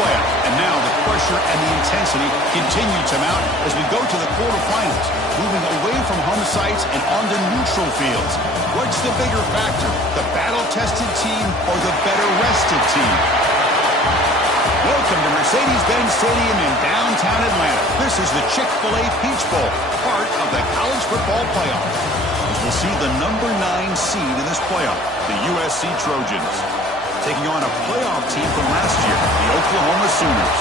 playoff. And now the pressure and the intensity continue to mount as we go to the quarterfinals, moving away from home sites and onto neutral fields. What's the bigger factor, the battle-tested team or the better-rested team? Welcome to Mercedes-Benz Stadium in downtown Atlanta. This is the Chick-fil-A Peach Bowl, part of the college football playoff. As we'll see the number 9 seed in this playoff, the USC Trojans, taking on a playoff team from last year, the Oklahoma Sooners.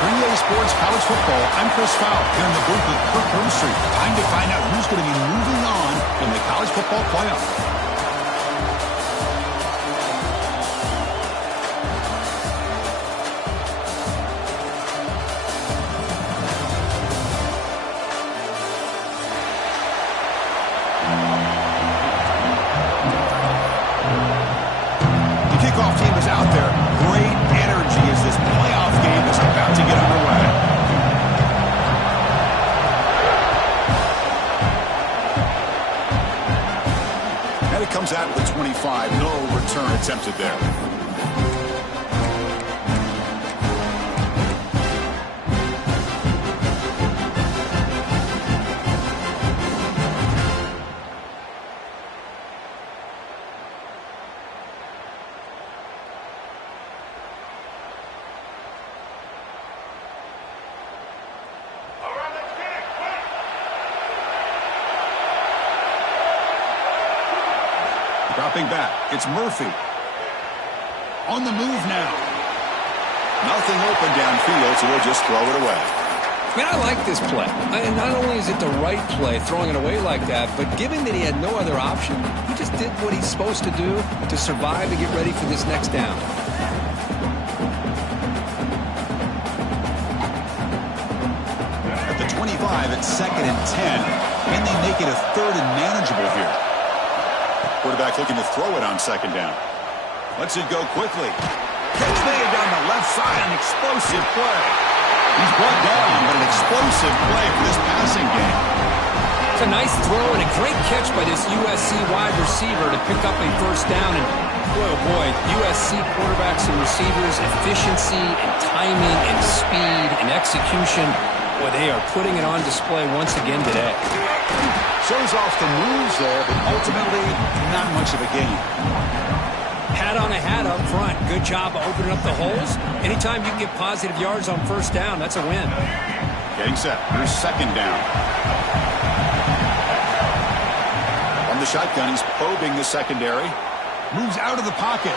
For EA Sports College Football, I'm Chris Fowle here in the booth with Kirk Herbstreit. Time to find out who's going to be moving on in the college football playoff. Kickoff team is out there. Great energy as this playoff game is about to get underway. And it comes out with 25. No return attempted there. Dropping back, it's Murphy. On the move now. Nothing open downfield, so we'll just throw it away. Man, I like this play. Not only is it the right play, throwing it away like that, but given that he had no other option, he just did what he's supposed to do to survive and get ready for this next down. At the 25, it's 2nd and 10. Can they make it a 3rd and manageable here? Quarterback looking to throw it on 2nd down. Lets it go quickly. Catch made down the left side, an explosive play. He's brought down, but an explosive play for this passing game. It's a nice throw and a great catch by this USC wide receiver to pick up a 1st down. And boy, oh boy, USC quarterbacks and receivers, efficiency and timing and speed and execution. Boy, they are putting it on display once again today. Shows off the moves there, but ultimately not much of a gain. Hat on a hat up front. Good job of opening up the holes. Anytime you can get positive yards on 1st down, that's a win. Getting set. Here's 2nd down. From the shotgun, he's probing the secondary. Moves out of the pocket.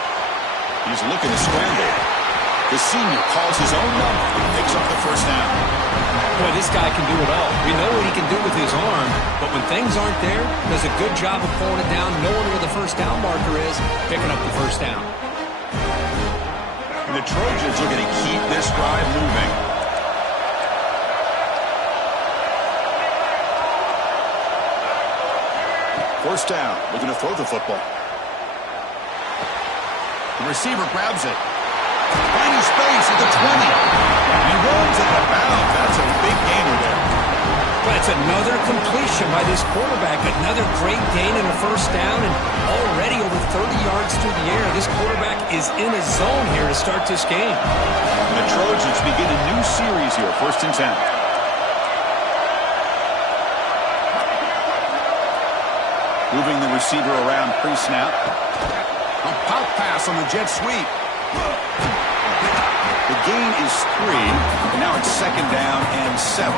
He's looking to scramble. The senior calls his own number and picks up the 1st down. Boy, this guy can do it all. We know what he can do with his arm, but when things aren't there, does a good job of pulling it down, knowing where the 1st down marker is, picking up the 1st down. And the Trojans are going to keep this drive moving. First down, looking to throw the football. The receiver grabs it. Finding space at the 20. He runs out of bounds. That's a big gainer there. But it's another completion by this quarterback. Another great gain in a 1st down, and already over 30 yards through the air. This quarterback is in a zone here to start this game. And the Trojans begin a new series here, 1st and 10. Moving the receiver around pre-snap. A pop pass on the jet sweep. The gain is 3, and now it's 2nd down and 7.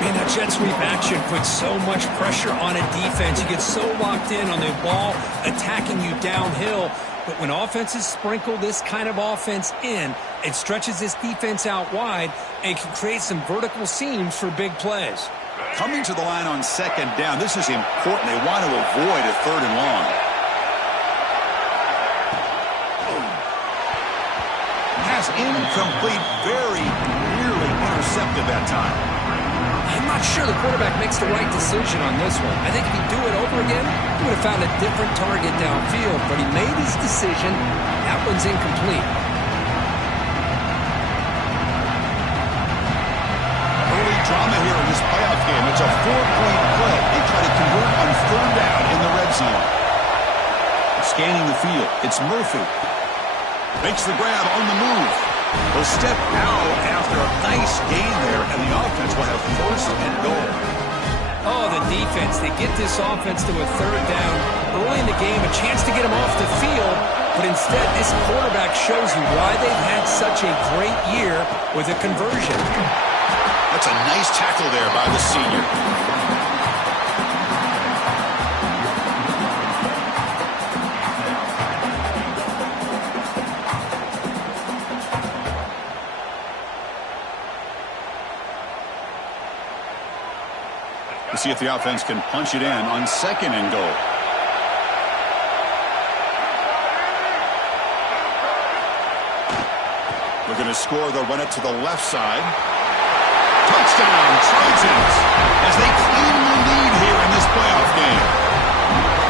Man, that jet sweep action puts so much pressure on a defense. You get so locked in on the ball attacking you downhill. But when offenses sprinkle this kind of offense in, it stretches this defense out wide and can create some vertical seams for big plays. Coming to the line on 2nd down, this is important. They want to avoid a 3rd and long. Pass incomplete, very nearly intercepted that time. I'm not sure the quarterback makes the right decision on this one. I think if he'd do it over again, he would have found a different target downfield, but he made his decision. That one's incomplete. Early drama here in this playoff game. It's a 4-point play. They try to convert on 3rd down in the red zone. Scanning the field, it's Murphy. Makes the grab on the move. Will step out after a nice gain there, and the offense will have first and goal. Oh, the defense. They get this offense to a third down early in the game, a chance to get them off the field, but instead this quarterback shows you why they've had such a great year with a conversion. That's a nice tackle there by the senior. We'll see if the offense can punch it in on second and goal. Looking to score, they'll run it to the left side. Touchdown, Trojans, as they claim the lead here in this playoff game.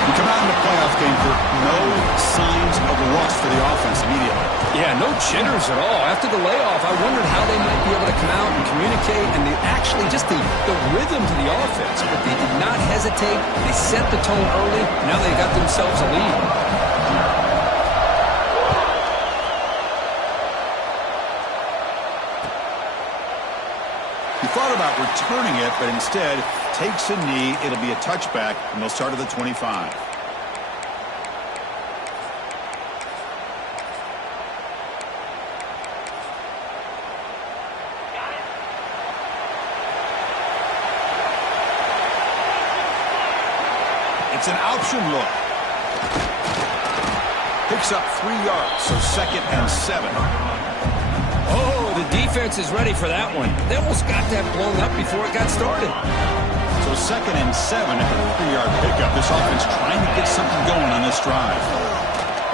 We come out in the playoff game for no signs of rust for the offense immediately. Yeah, no jitters at all. After the layoff, I wondered how they might be able to come out and communicate, and actually just the rhythm to the offense. But they did not hesitate. They set the tone early. Now they got themselves a lead. He thought about returning it, but instead takes a knee. It'll be a touchback, and they'll start at the 25. It's an option look. Picks up 3 yards, so second and 7. Oh, the defense is ready for that one. They almost got that blown up before it got started. So second and 7 at the 3-yard pickup. This offense trying to get something going on this drive.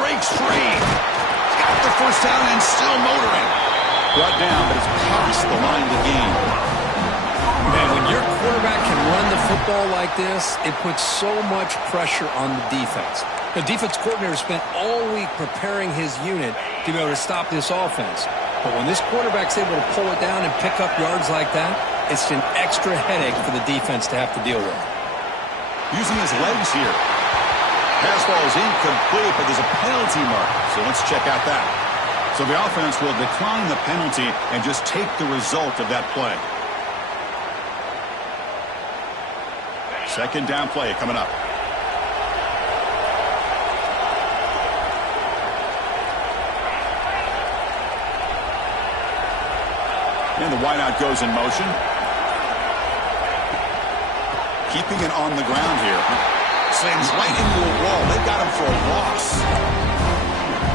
Breaks free. He's got the first down and still motoring. Brought down, but it's past the line to gain. Man, when your quarterback can run the football like this, it puts so much pressure on the defense. The defense coordinator spent all week preparing his unit to be able to stop this offense. But when this quarterback's able to pull it down and pick up yards like that, it's an extra headache for the defense to have to deal with. Using his legs here. Pass ball is incomplete, but there's a penalty mark. So let's check out that. So the offense will decline the penalty and just take the result of that play. Second down play coming up. And the wideout goes in motion. Keeping it on the ground here. Slams right into a wall. They've got him for a loss.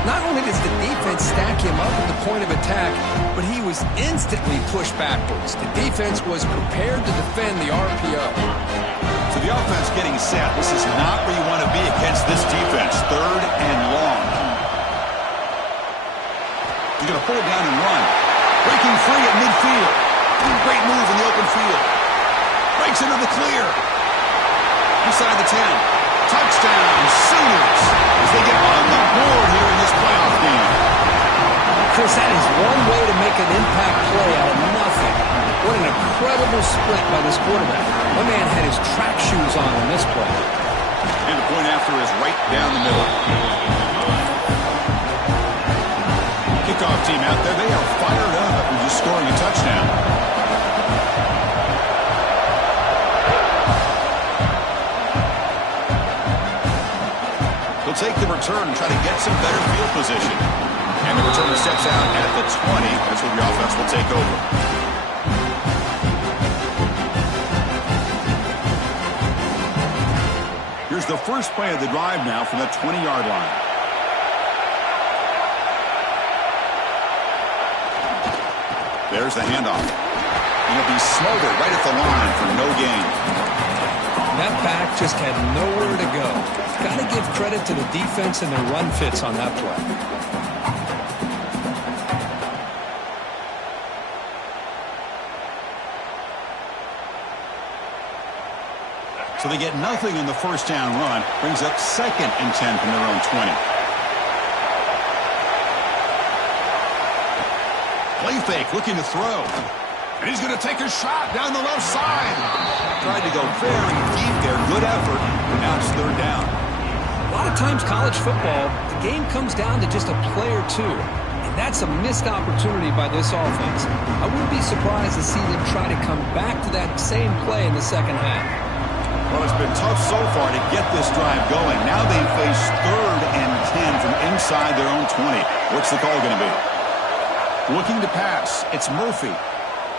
Not only does the defense stack him up at the point of attack, but he was instantly pushed backwards. The defense was prepared to defend the RPO. So the offense getting set. This is not where you want to be against this defense. Third and long. He's going to pull it down and run. Breaking free at midfield. Great move in the open field. Breaks into the clear. Inside the 10. Touchdown, Sooners, as they get on the board here in this playoff game. Chris, that is one way to make an impact play out of nothing. What an incredible split by this quarterback. My man had his track shoes on this play. And the point after is right down the middle. Kickoff team out there, they are fired up after just scoring a touchdown. They'll take the return and try to get some better field position. And the returner steps out at the 20. That's where the offense will take over. Here's the first play of the drive now from the 20-yard line. There's the handoff. And he'll be smothered right at the line for no gain. That back just had nowhere to go. Got to give credit to the defense and their run fits on that play. So they get nothing in the first down run. Brings up second and 10 from their own 20. Play fake, looking to throw. And he's going to take a shot down the left side. Tried to go very deep there. Good effort. Now it's third down. A lot of times college football, the game comes down to just a play or two. And That's a missed opportunity by this offense. I wouldn't be surprised to see them try to come back to that same play in the second half. Well, it's been tough so far to get this drive going. Now they face 3rd and 10 from inside their own 20. What's the call going to be? Looking to pass. It's Murphy.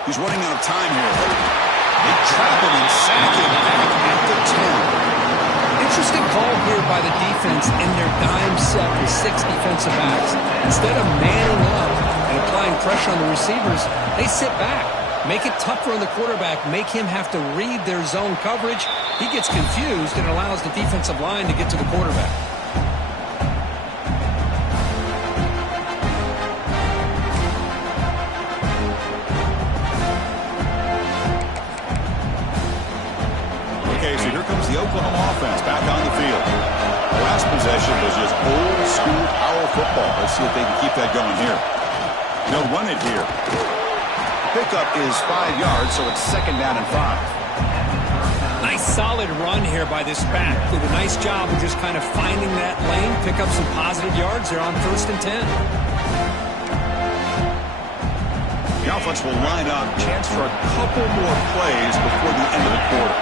He's running out of time here. They trap him and sack him back at the 10. Interesting call here by the defense in their dime set with 6 defensive backs. Instead of manning up and applying pressure on the receivers, they sit back. Make it tougher on the quarterback. Make him have to read their zone coverage. He gets confused and allows the defensive line to get to the quarterback. Okay, so here comes the Oklahoma offense back on the field. The last possession was just old school power football. Let's see if they can keep that going here. They'll run it here. Pickup is 5 yards, so it's 2nd down and 5. Nice solid run here by this back. Did a nice job of just kind of finding that lane, pick up some positive yards. They're on 1st and 10. The offense will line up. Chance for a couple more plays before the end of the quarter.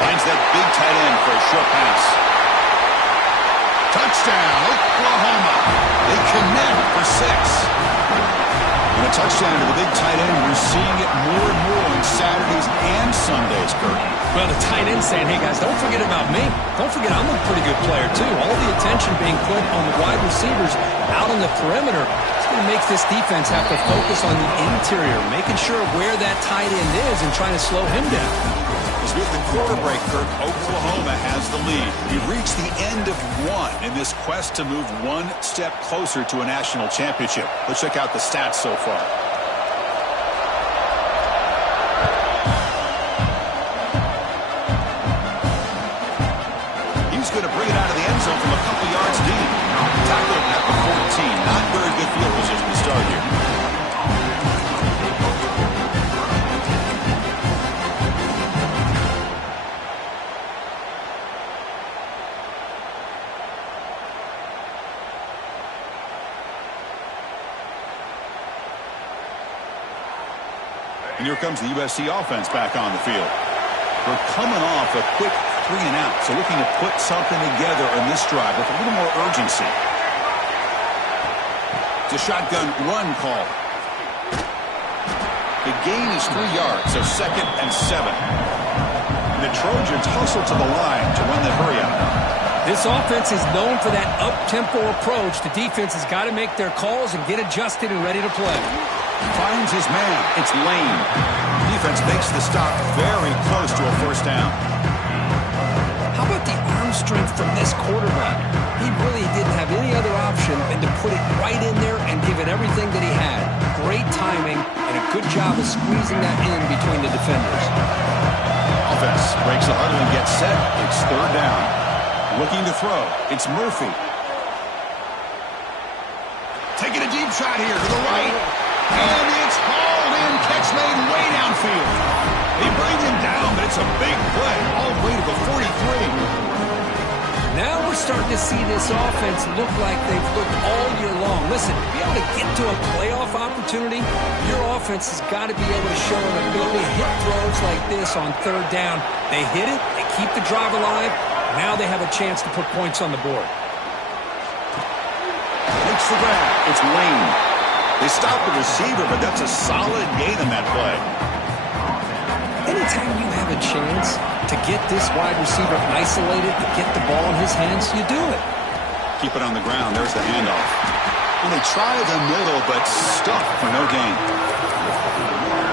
Finds that big tight end for a short pass. Touchdown, Oklahoma. They connect for 6. And a touchdown to the big tight end. We're seeing it more and more on Saturdays and Sundays, Kurt. Well, the tight end saying, hey, guys, don't forget about me. Don't forget I'm a pretty good player, too. All the attention being put on the wide receivers out on the perimeter. It's going to make this defense have to focus on the interior, making sure where that tight end is and trying to slow him down. As with the quarter break, Kirk, Oklahoma has the lead. We've reached the end of 1 in this quest to move 1 step closer to a national championship. Let's check out the stats so far. He's going to bring it out of the end zone from a couple yards deep. Tackled at the 14. Not very good field position to start here. And here comes the USC offense back on the field. We're coming off a quick 3 and out, so looking to put something together in this drive with a little more urgency. It's a shotgun run call. The gain is 3 yards, so 2nd and 7. And the Trojans hustle to the line to run the hurry out. This offense is known for that up-tempo approach. The defense has got to make their calls and get adjusted and ready to play. Finds his man. It's Lane. Defense makes the stop very close to a 1st down. How about the arm strength from this quarterback? He really didn't have any other option than to put it right in there and give it everything that he had. Great timing and a good job of squeezing that in between the defenders. Offense breaks the huddle and gets set. It's 3rd down. Looking to throw. It's Murphy. Taking a deep shot here to the right. And it's hauled in. Catch made way downfield. They bring him down, but it's a big play. All the way to the 43. Now we're starting to see this offense look like they've looked all year long. Listen, to be able to get to a playoff opportunity, your offense has got to be able to show an ability to hit throws like this on 3rd down. They hit it, they keep the drive alive. Now they have a chance to put points on the board. Looks for grab. It's Lane. They stop the receiver, but that's a solid gain in that play. Anytime you have a chance to get this wide receiver isolated, to get the ball in his hands, you do it. Keep it on the ground. There's the handoff. And they try the middle, but stuck for no gain.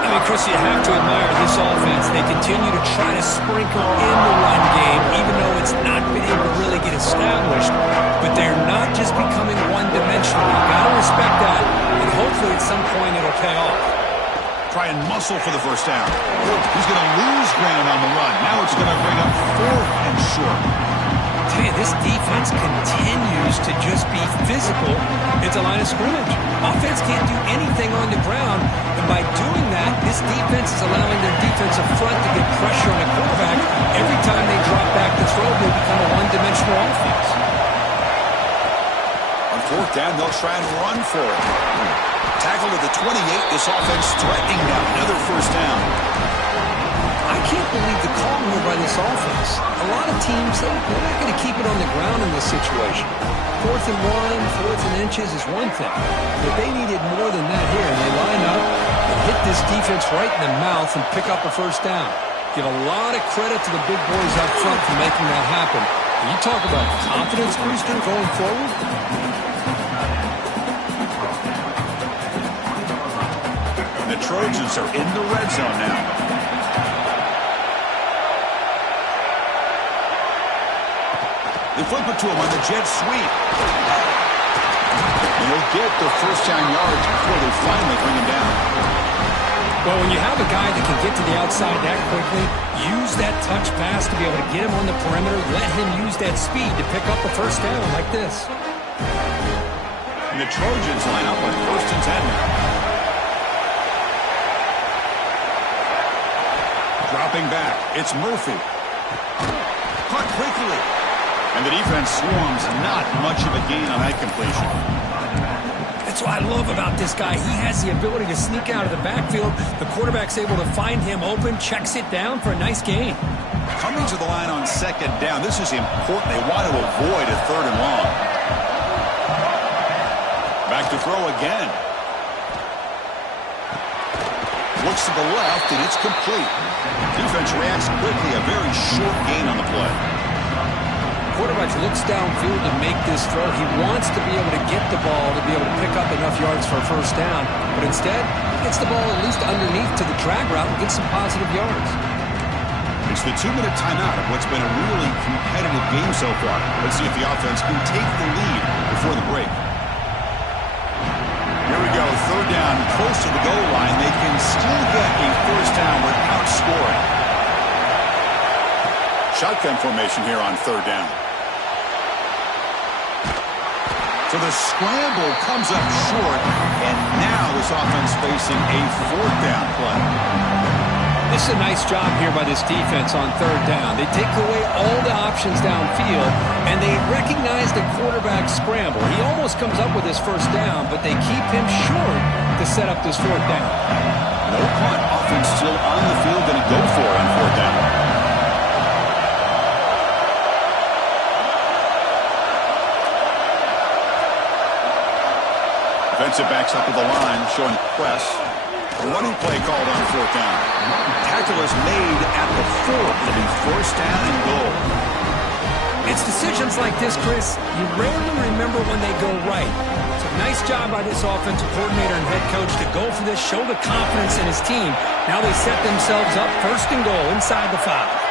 I mean, Chris, you have to admire this offense. They continue to try to sprinkle in the run game, even though it's not been able to really get established. But they're not just becoming one-dimensional. You've got to respect that, and hopefully at some point it'll pay off. Try and muscle for the 1st down. He's going to lose ground on the run. Now it's going to bring up 4th and short. I tell you, this defense continues to just be physical at the line of scrimmage. Offense can't do anything on the ground, and by doing that, this defense is allowing their defensive front to get pressure on the quarterback every time they drop back brought down. They'll try and run for it. Tackle to the 28. This offense threatening now. Another first down. I can't believe the call here by this offense. A lot of teams, they're not going to keep it on the ground in this situation. 4th and 1, 4th and inches is one thing. But they needed more than that here. And they line up and hit this defense right in the mouth and pick up a first down. Give a lot of credit to the big boys up front for making that happen. You talk about confidence booster going forward. The Trojans are in the red zone now. They flip it to him on the jet sweep. And he'll get the first down yards before they finally bring him down. Well, when you have a guy that can get to the outside that quickly, use that touch pass to be able to get him on the perimeter, let him use that speed to pick up a first down like this. And the Trojans line up on 1st and 10 now. Dropping back, it's Murphy. Caught quickly. And the defense swarms, not much of a gain on that completion. That's what I love about this guy. He has the ability to sneak out of the backfield. The quarterback's able to find him open, checks it down for a nice gain. Coming to the line on 2nd down. This is important. They want to avoid a 3rd and long. Back to throw again. Looks to the left, and it's complete. Defense reacts quickly. A very short gain on the play. Quarterback looks downfield to make this throw. He wants to be able to get the ball to be able to pick up enough yards for a first down. But instead, he gets the ball at least underneath to the drag route and gets some positive yards. It's the 2-minute timeout of what's been a really competitive game so far. Let's see if the offense can take the lead before the break. Here we go, 3rd down, close to the goal line. They can still get a first down without scoring. Shotgun formation here on 3rd down. So the scramble comes up short, and now this offense facing a 4th down play. This is a nice job here by this defense on 3rd down. They take away all the options downfield, and they recognize the quarterback scramble. He almost comes up with his first down, but they keep him short to set up this 4th down. No punt. Offense still on the field, going to go for it on 4th down. Defensive backs up to the line, showing press. A running play called on 4th down. Tackle is made at the 4th. It'll be first down and goal. It's decisions like this, Chris, you rarely remember when they go right. It's a nice job by this offensive coordinator and head coach to go for this, show the confidence in his team. Now they set themselves up 1st and goal inside the 5.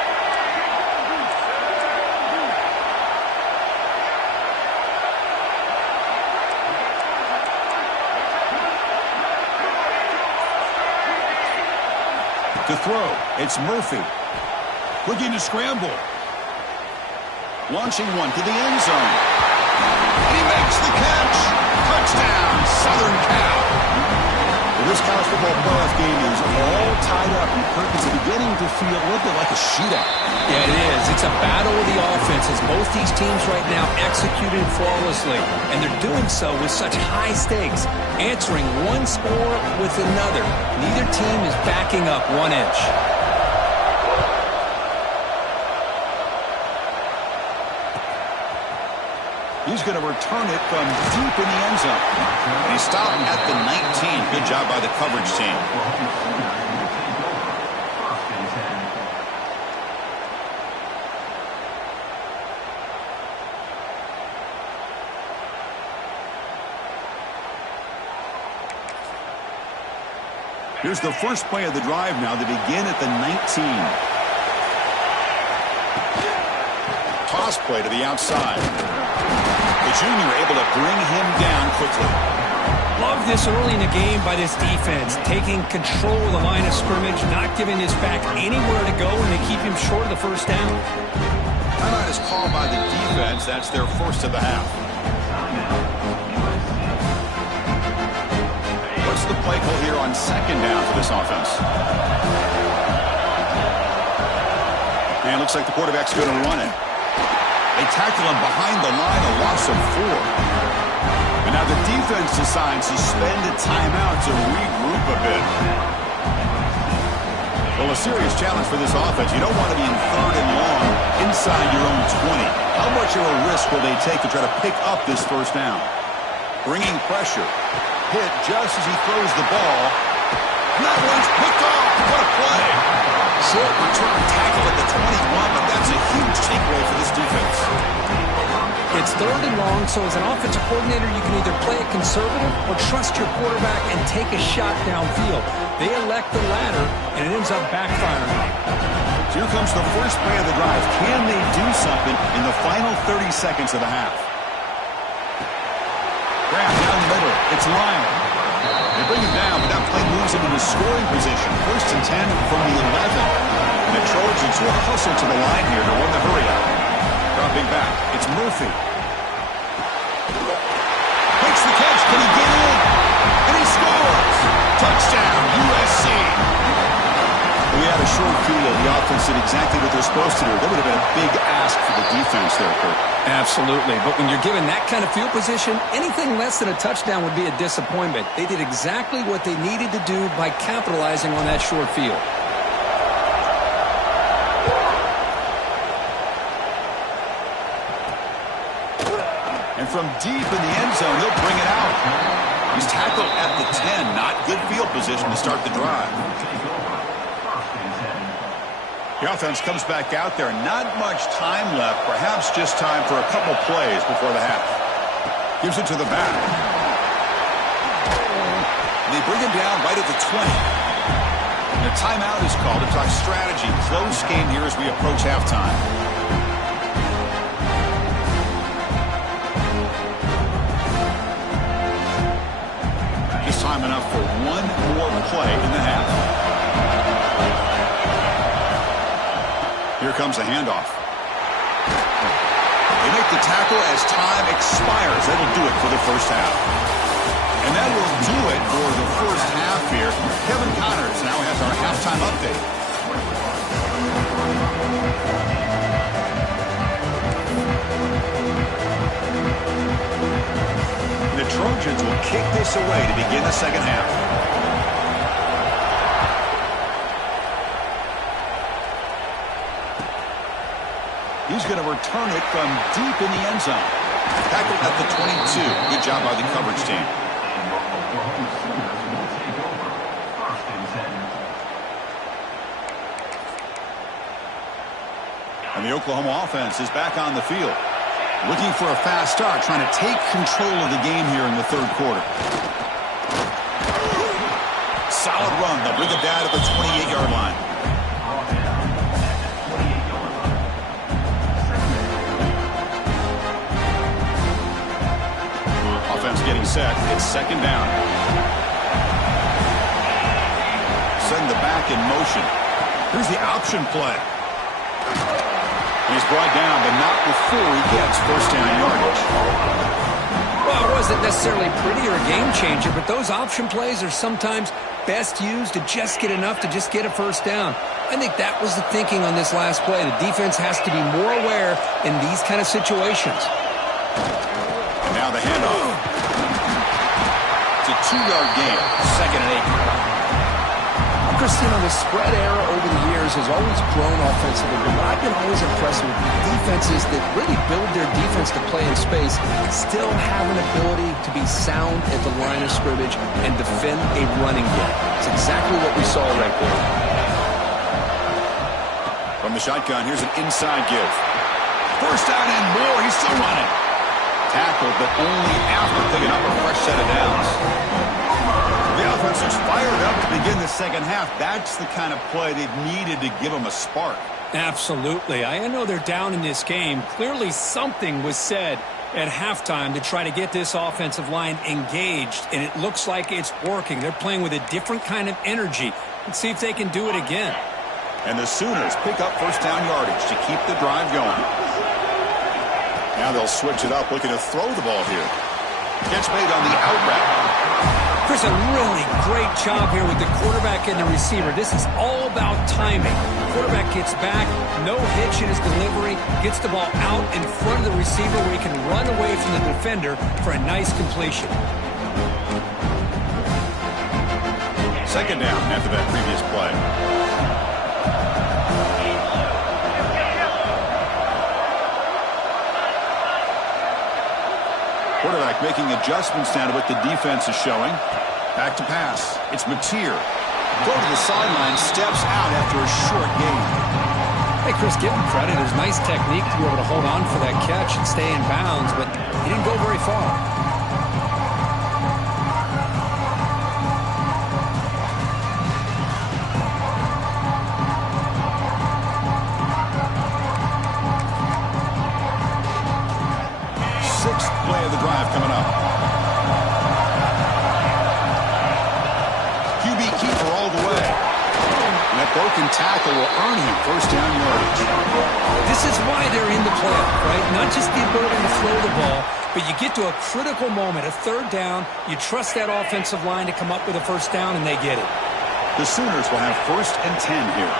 To throw, it's Murphy. Looking to scramble. Launching one to the end zone. And he makes the catch. Touchdown, Southern Cal. Well, this college football playoff game is all tied up. And Kirk is beginning to feel a little bit like a shootout. Yeah, it is. It's a battle of the offenses. Both these teams right now executing flawlessly. And they're doing so with such high stakes. Answering one score with another. Neither team is backing up 1 inch. He's going to return it from deep in the end zone. And he stopped at the 19. Good job by the coverage team. Here's the first play of the drive now. They begin at the 19. Toss play to the outside. The junior able to bring him down quickly. Love this early in the game by this defense. Taking control of the line of scrimmage, not giving this back anywhere to go, and they keep him short of the first down. Timeout is called by the defense. That's their first of the half. What's the play call here on 2nd down for this offense? And it looks like the quarterback's going to run it. They tackle him behind the line, a loss of 4. And now the defense decides to spend a timeout to regroup a bit. Well, a serious challenge for this offense. You don't want to be in 3rd and long inside your own 20. How much of a risk will they take to try to pick up this first down? Bringing pressure. Hit just as he throws the ball. And that one's picked off. What a play. Short return tackle at the 21, but that's a huge takeaway for this defense. It's 3rd and long, so as an offensive coordinator, you can either play it conservative or trust your quarterback and take a shot downfield. They elect the latter, and it ends up backfiring. So here comes the first play of the drive. Can they do something in the final 30 seconds of the half? Grab down the middle. It's Lyle. They bring him down, but that play moves him into scoring position. 1st and 10 from the 11. And the Trojans will hustle to the line here to run the hurry up. Dropping back. It's Murphy. Makes the catch. Can he get in? And he scores. Touchdown, USC. We had a short field. The offense did exactly what they're supposed to do. That would have been a big ask for the defense there, Kurt. Absolutely. But when you're given that kind of field position, anything less than a touchdown would be a disappointment. They did exactly what they needed to do by capitalizing on that short field. And from deep in the end zone, he'll bring it out. He's tackled at the 10. Not good field position to start the drive. The offense comes back out there. Not much time left. Perhaps just time for a couple plays before the half. Gives it to the back. And they bring him down right at the 20. And a timeout is called to talk strategy. Close game here as we approach halftime. Just time enough for one more play in the half. Here comes a handoff. They make the tackle as time expires. That'll do it for the first half. And that will do it for the first half here. Kevin Connors now has our halftime update. The Trojans will kick this away to begin the second half. He's going to return it from deep in the end zone. Tackled at the 22. Good job by the coverage team. And the Oklahoma offense is back on the field. Looking for a fast start, trying to take control of the game here in the 3rd quarter. Solid run. They'll bring it down to the 28-yard line. Getting set. It's 2nd down. Send the back in motion. Here's the option play. He's brought down, but not before he gets first down yardage. Well, it wasn't necessarily pretty or a game changer, but those option plays are sometimes best used to just get enough to just get a first down. I think that was the thinking on this last play. The defense has to be more aware in these kind of situations. And now the handoff. It's a 2-yard gain, 2nd and 8. Christian, the spread era over the years has always grown offensively, but what I've been always impressed with defenses that really build their defense to play in space still have an ability to be sound at the line of scrimmage and defend a running game. It's exactly what we saw right there. From the shotgun, here's an inside give. First down and more. He's still running. Tackled, but only after picking up a fresh set of downs. The offense is fired up to begin the second half. That's the kind of play they've needed to give them a spark. Absolutely. I know they're down in this game. Clearly something was said at halftime to try to get this offensive line engaged, and it looks like it's working. They're playing with a different kind of energy. Let's see if they can do it again. And the Sooners pick up first down yardage to keep the drive going. Now they'll switch it up, looking to throw the ball here. Catch made on the out route. Chris, a really great job here with the quarterback and the receiver. This is all about timing. Quarterback gets back, no hitch in his delivery, gets the ball out in front of the receiver where he can run away from the defender for a nice completion. Second down after that previous play. Quarterback making adjustments now to what the defense is showing. Back to pass. It's Mateer. Go to the sideline, steps out after a short gain. Hey, Chris, give him credit. It was nice technique to be able to hold on for that catch and stay in bounds, but he didn't go very far. Sixth play of the drive coming up. QB keeper all the way. And that broken tackle will earn him first down yardage. This is why they're in the playoff, right? Not just the ability to throw the ball, but you get to a critical moment, a third down, you trust that offensive line to come up with a first down, and they get it. The Sooners will have 1st and 10 here.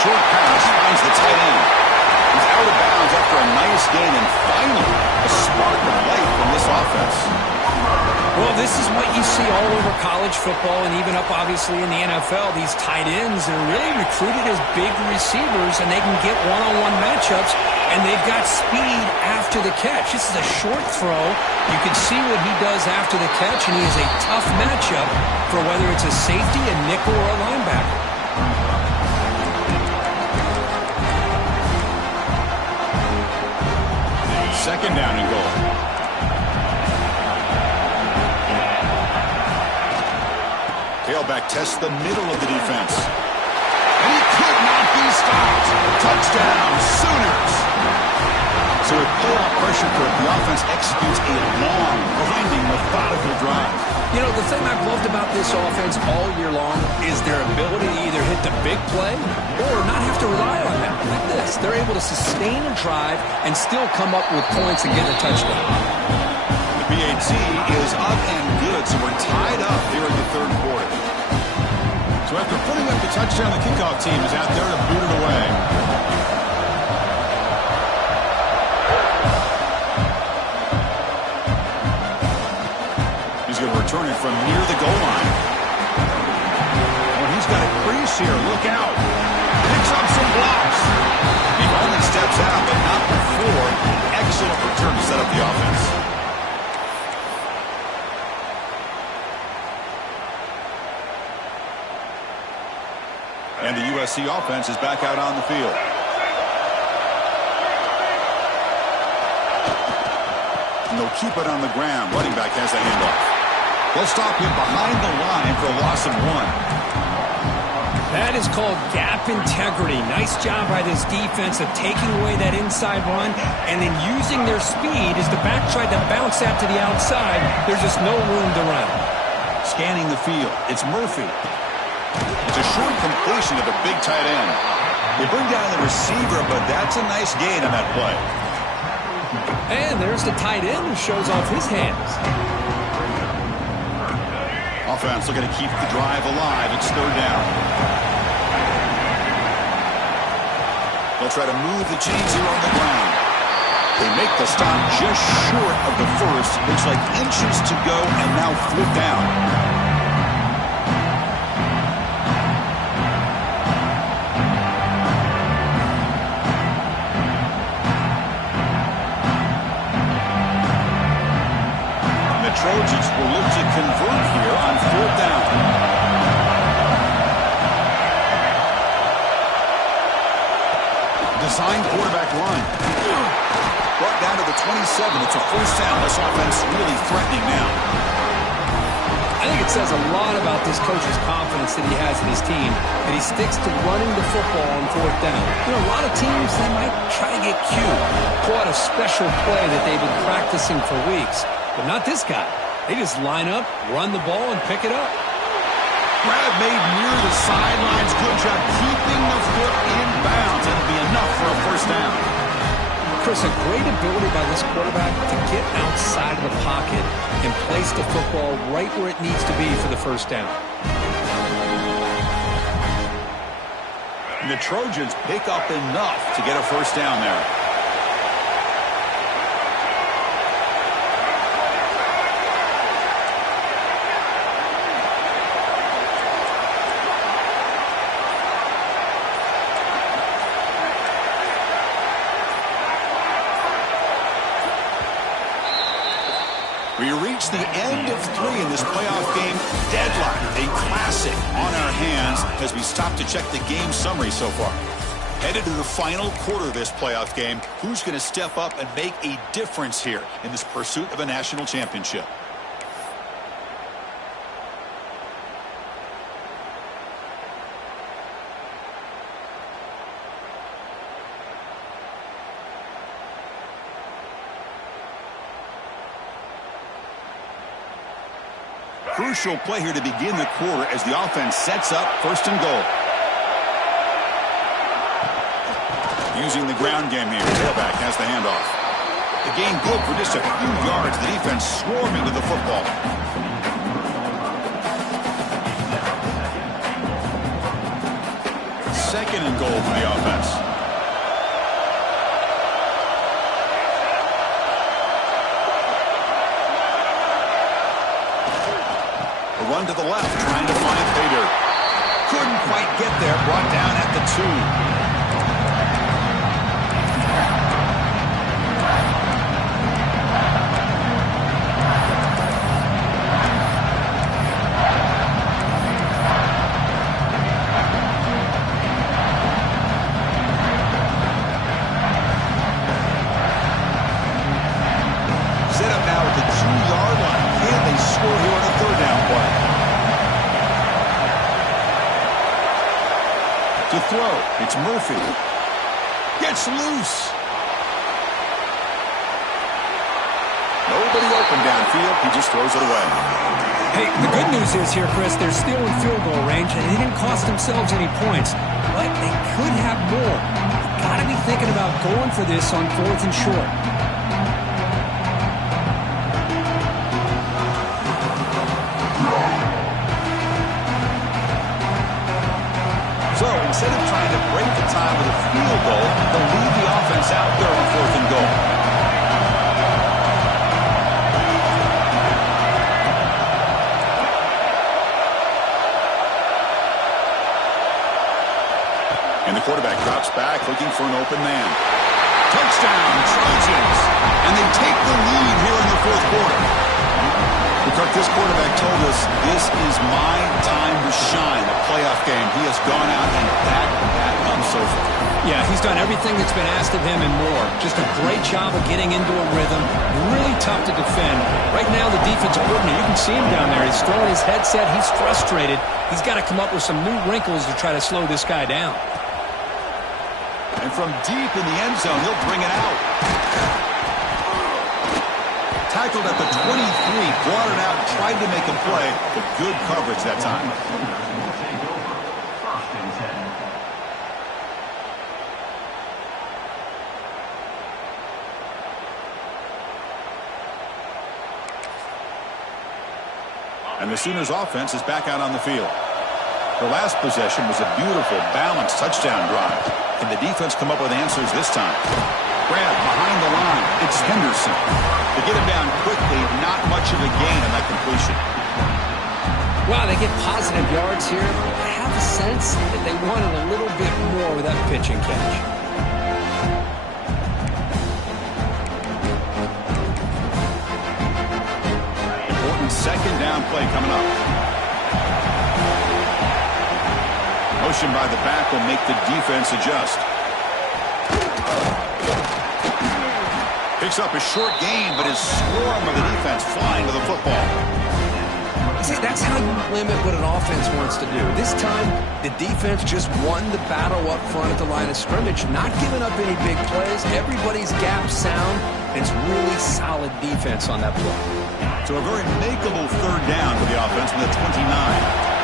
Short pass finds the tight end. He's out of bounds after a nice gain, and finally, a spark of life from this offense. Well, this is what you see all over college football and even up, obviously, in the NFL. These tight ends are really recruited as big receivers, and they can get one-on-one matchups, and they've got speed after the catch. This is a short throw. You can see what he does after the catch, and he is a tough matchup for whether it's a safety, a nickel, or a linebacker. Second down and goal. Tailback tests the middle of the defense. And he could not be stopped. Touchdown, Sooners. So with playoff pressure, the offense executes a long, grinding, methodical drive. You know, the thing I've loved about this offense all year long is their ability to either hit the big play or not have to rely on that. Like this, they're able to sustain a drive and still come up with points and get a touchdown. The PAT is up and good, so we're tied up here in the third quarter. So after putting up the touchdown, the kickoff team is out there to boot it away. He's going to return it from near the goal line. Well, he's got a crease here. Look out. Picks up some blocks. He only steps out, but not before. Excellent return to set up the offense. And the USC offense is back out on the field. And they'll keep it on the ground. Running back has the handoff. They'll stop him behind the line for a loss of 1. That is called gap integrity. Nice job by this defense of taking away that inside run and then using their speed as the back tried to bounce that to the outside. There's just no room to run. Scanning the field. It's Murphy. It's a short completion of a big tight end. They bring down the receiver, but that's a nice gain on that play. And there's the tight end who shows off his hands. Offense looking to keep the drive alive. It's third down. They'll try to move the chains here on the ground. They make the stop just short of the first. Looks like inches to go and now flip down. Trojans will look to convert here on fourth down. Design quarterback run. Brought down to the 27. It's a first down. This offense really threatening now. I think it says a lot about this coach's confidence that he has in his team, that he sticks to running the football on fourth down. You know, a lot of teams, they might try to get cute, pull out a special play that they've been practicing for weeks. But not this guy. They just line up, run the ball, and pick it up. Grab made near the sidelines. Good job keeping the foot in bounds. That'll be enough for a first down. Chris, a great ability by this quarterback to get outside of the pocket and place the football right where it needs to be for the first down. And the Trojans pick up enough to get a first down there. We reach the end of 3 in this playoff game. Deadlock, a classic on our hands as we stop to check the game summary so far. Headed to the final quarter of this playoff game. Who's going to step up and make a difference here in this pursuit of a national championship? Crucial play here to begin the quarter as the offense sets up 1st and goal. Using the ground game here. Tailback has the handoff. The gain good for just a few yards. The defense swarming to the football. 2nd and goal for the offense. Run to the left, trying to find pay dirt. Couldn't quite get there, brought down at the 2. Set up now at the 2-yard line. Can they score here on a 3rd down play? To throw, it's Murphy. Gets loose. Nobody open downfield. He just throws it away. Hey, the good news is here, Chris, they're still in field goal range, and they didn't cost themselves any points. But they could have more. You've got to be thinking about going for this on 4th and short. So instead of trying to break the tie with a field goal, they'll leave the offense out there on 4th and goal. And the quarterback drops back looking for an open man. Touchdown, Trojans! And they take the lead here in the 4th quarter. Kirk, this quarterback told us this is my time to shine, a playoff game. He has gone out and backed that up so far. Yeah, he's done everything that's been asked of him and more. Just a great job of getting into a rhythm. Really tough to defend. Right now, the defensive coordinator, you can see him down there. He's throwing his headset. He's frustrated. He's got to come up with some new wrinkles to try to slow this guy down. And from deep in the end zone, he'll bring it out. Tackled at the 23, brought it out, tried to make a play, but good coverage that time. And the Sooners offense is back out on the field. Their last possession was a beautiful, balanced touchdown drive. Can the defense come up with answers this time? Grab behind the line. It's Henderson. To get him down quickly, not much of a gain on that completion. Wow, they get positive yards here. I have a sense that they wanted a little bit more with that pitch and catch. Important 2nd down play coming up. Motion by the back will make the defense adjust. Picks up a short gain, but his swarm of the defense flying to the football. See, that's how you limit what an offense wants to do. This time, the defense just won the battle up front at the line of scrimmage, not giving up any big plays. Everybody's gap sound, and it's really solid defense on that play. So a very makeable 3rd down for the offense from the 29.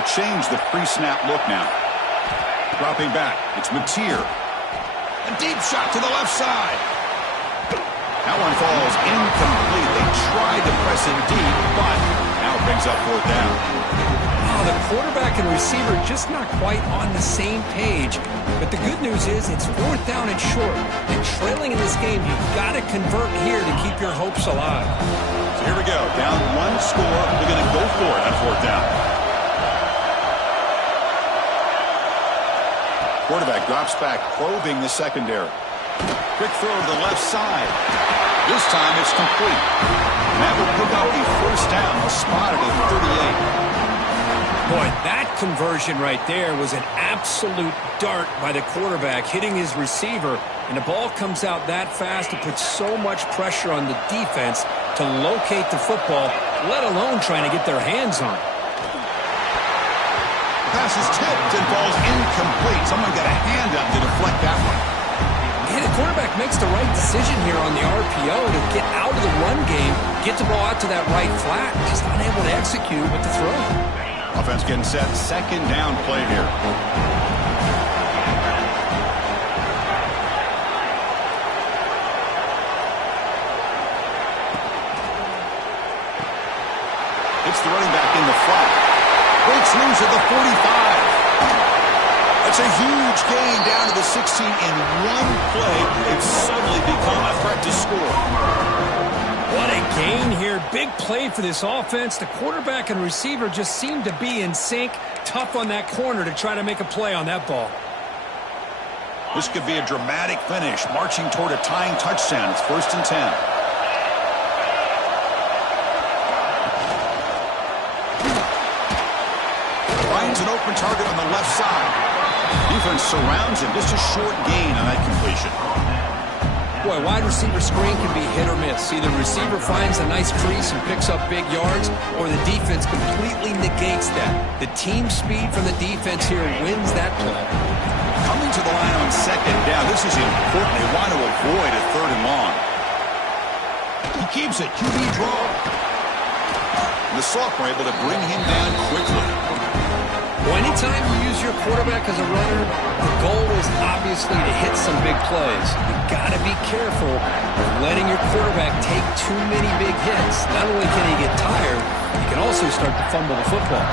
They'll change the pre-snap look now. Dropping back, it's Mateer. A deep shot to the left side. That one falls incomplete. They tried to press it deep, but now it brings up fourth down. Oh, the quarterback and receiver just not quite on the same page. But the good news is it's fourth down and short. And trailing in this game, you've got to convert here to keep your hopes alive. So here we go. Down one score. They're going to go for it on fourth down. Quarterback drops back, probing the secondary. Quick throw to the left side. This time it's complete. And that will pick up a first down. A spot at the 38. Boy, that conversion right there was an absolute dart by the quarterback hitting his receiver. And the ball comes out that fast. It puts so much pressure on the defense to locate the football, let alone trying to get their hands on it. Pass is tipped and falls incomplete. Someone got a hand up to deflect that one. And the quarterback makes the right decision here on the RPO to get out of the run game, get the ball out to that right flat. Just unable to execute with the throw. Offense getting set. Second down play here. It's the running back in the flat. Breaks loose at the 45. That's a huge gain down to the 16 in one play. It's suddenly become a threat to score. What a gain here. Big play for this offense. The quarterback and receiver just seem to be in sync. Tough on that corner to try to make a play on that ball. This could be a dramatic finish, marching toward a tying touchdown. It's 1st and 10. Finds an open target on the left side. Defense surrounds him. Just a short gain on that completion. Boy, wide receiver screen can be hit or miss. Either the receiver finds a nice crease and picks up big yards, or the defense completely negates that. The team speed from the defense here wins that play. Coming to the line on second down. This is important. They want to avoid a third and long. He keeps it. QB draw. The sophomore able to bring him down quickly. Well, anytime you use your quarterback as a runner, the goal is obviously to hit some big plays. You've got to be careful of letting your quarterback take too many big hits. Not only can he get tired, he can also start to fumble the football.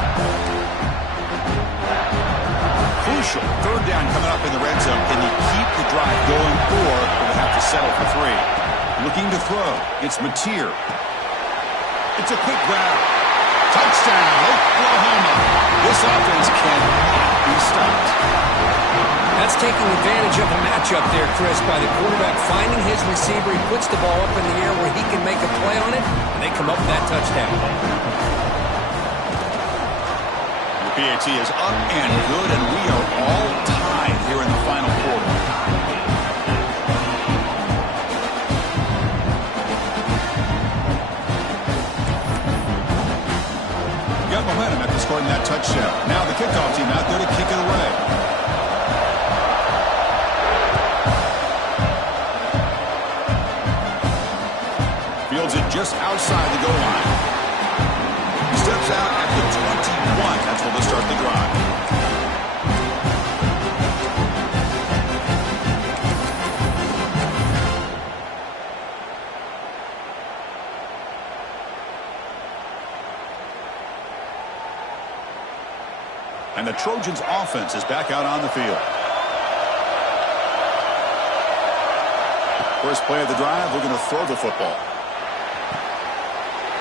Crucial. Third down coming up in the red zone. Can you keep the drive going, or will they have to settle for 3? Looking to throw. It's Mateer. It's a quick grab. Touchdown, Oklahoma. This offense cannot be stopped. That's taking advantage of a matchup there, Chris, by the quarterback finding his receiver. He puts the ball up in the air where he can make a play on it, and they come up with that touchdown. The PAT is up and good, and we are all tied here in the final quarter. Got momentum after scoring that touchdown. Now the kickoff team out there to kick it away. Fields it just outside the goal line. Steps out at the 21. That's where they'll start the drive. And the Trojans' offense is back out on the field. First play of the drive, we're going to throw the football.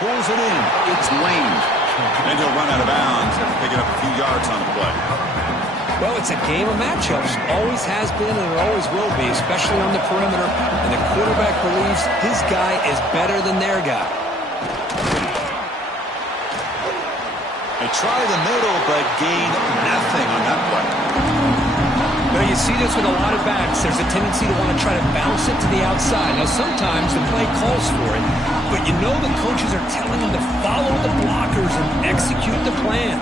Pulls it in. It's Lane. And he'll run out of bounds after picking up a few yards on the play. Well, it's a game of matchups. Always has been and it always will be, especially on the perimeter. And the quarterback believes his guy is better than their guy. They try the middle, but gain nothing on that play. Now, you see this with a lot of backs. There's a tendency to want to try to bounce it to the outside. Now, sometimes the play calls for it, but you know the coaches are telling them to follow the blockers and execute the plan.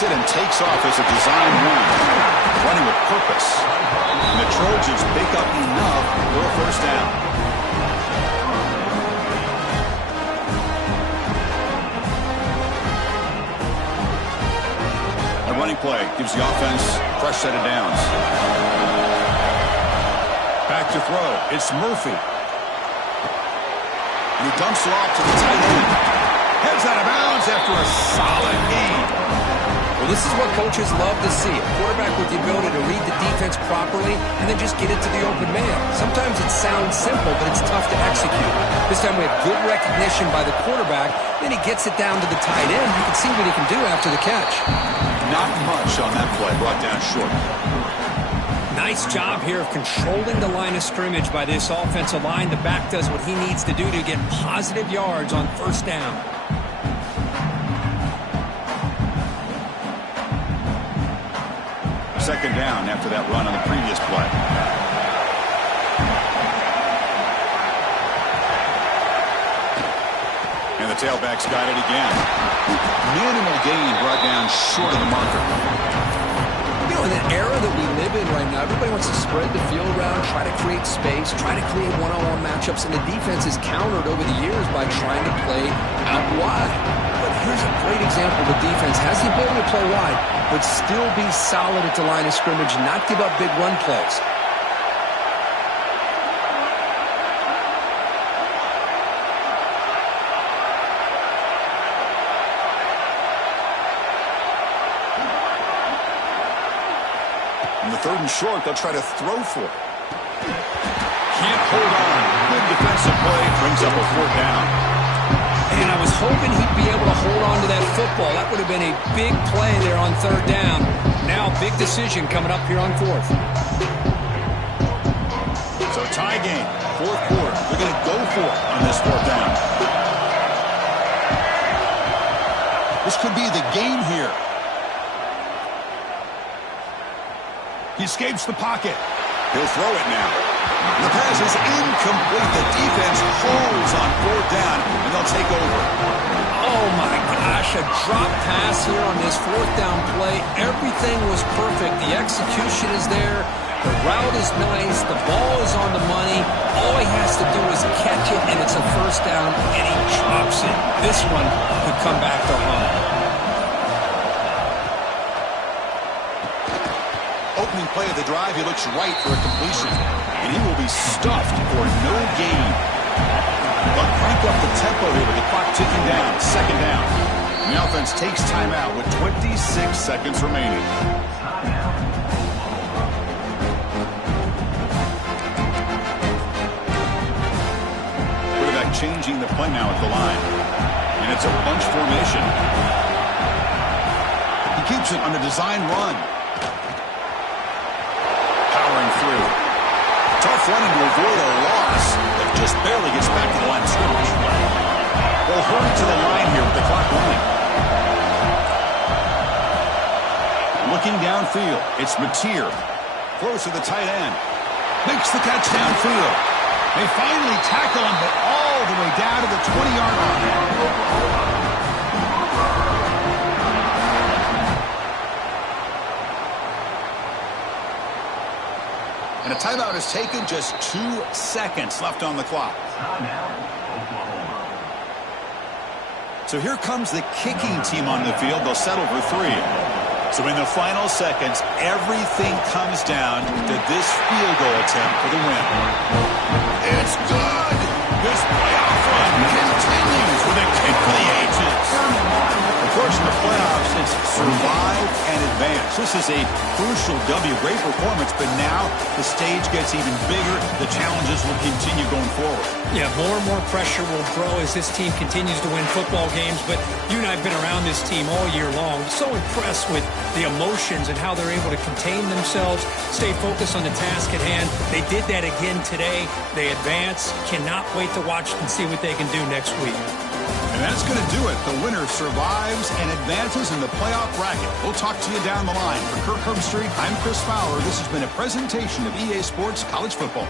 fakes it and takes off as a design run. Running with purpose. And the Trojans pick up enough for a first down. A running play gives the offense a fresh set of downs. Back to throw. It's Murphy. And he dumps it off to the tight end. Heads out of bounds after a solid gain. Well, this is what coaches love to see. A quarterback with the ability to read the defense properly and then just get it to the open man. Sometimes it sounds simple, but it's tough to execute. This time we have good recognition by the quarterback. Then he gets it down to the tight end. You can see what he can do after the catch. Not much on that play. Brought down short. Nice job here of controlling the line of scrimmage by this offensive line. The back does what he needs to do to get positive yards on first down. Second down after that run on the previous play. And the tailback's got it again. Minimal gain brought down short of the marker. You know, in the era that we live in right now, everybody wants to spread the field around, try to create space, try to create one-on-one matchups, and the defense is countered over the years by trying to play out wide. But here's a great example. The defense has the ability to play wide, but still be solid at the line of scrimmage, not give up big run plays. In the third and short, they'll try to throw for it. Can't hold on. Good defensive play. Brings up a fourth down. And I was hoping he'd be able to hold on to that football. That would have been a big play there on third down. Now, big decision coming up here on fourth. So tie game, fourth quarter. They're going to go for it on this fourth down. This could be the game here. He escapes the pocket. He'll throw it now. The pass is incomplete. The defense holds on fourth down, and they'll take over. Oh, my gosh, a drop pass here on this fourth down play. Everything was perfect. The execution is there. The route is nice. The ball is on the money. All he has to do is catch it, and it's a first down, and he drops it. This one could come back to haunt. Opening play of the drive, he looks right for a completion. And he will be stuffed for no gain. But crank up the tempo here with the clock ticking down. Second down. And the offense takes timeout with 26 seconds remaining. Quarterback changing the play now at the line. And it's a bunch formation. He keeps it on the design run. Through. Tough running to avoid a loss that just barely gets back to the line of scrimmage. They'll hurry to the line here with the clock running. Looking downfield, it's Mateer. Throws to the tight end. Makes the catch downfield. They finally tackle him, but all the way down to the 20-yard line. And a timeout is taken, just 2 seconds left on the clock. So here comes the kicking team on the field. They'll settle for 3. So in the final seconds, everything comes down to this field goal attempt for the win. It's good. This playoff run continues with a kick for the ages. Of course, in the playoffs, it's survive and advance. This is a crucial W. Great performance, but now the stage gets even bigger. The challenges will continue going forward. Yeah, more and more pressure will grow as this team continues to win football games, but you and I have been around this team all year long. So impressed with the emotions and how they're able to contain themselves, stay focused on the task at hand. They did that again today. They advance. Cannot wait to watch and see what they can do next week. And that's going to do it. The winner survives and advances in the playoff bracket. We'll talk to you down the line. For Kirk Herbstreit, I'm Chris Fowler. This has been a presentation of EA Sports College Football.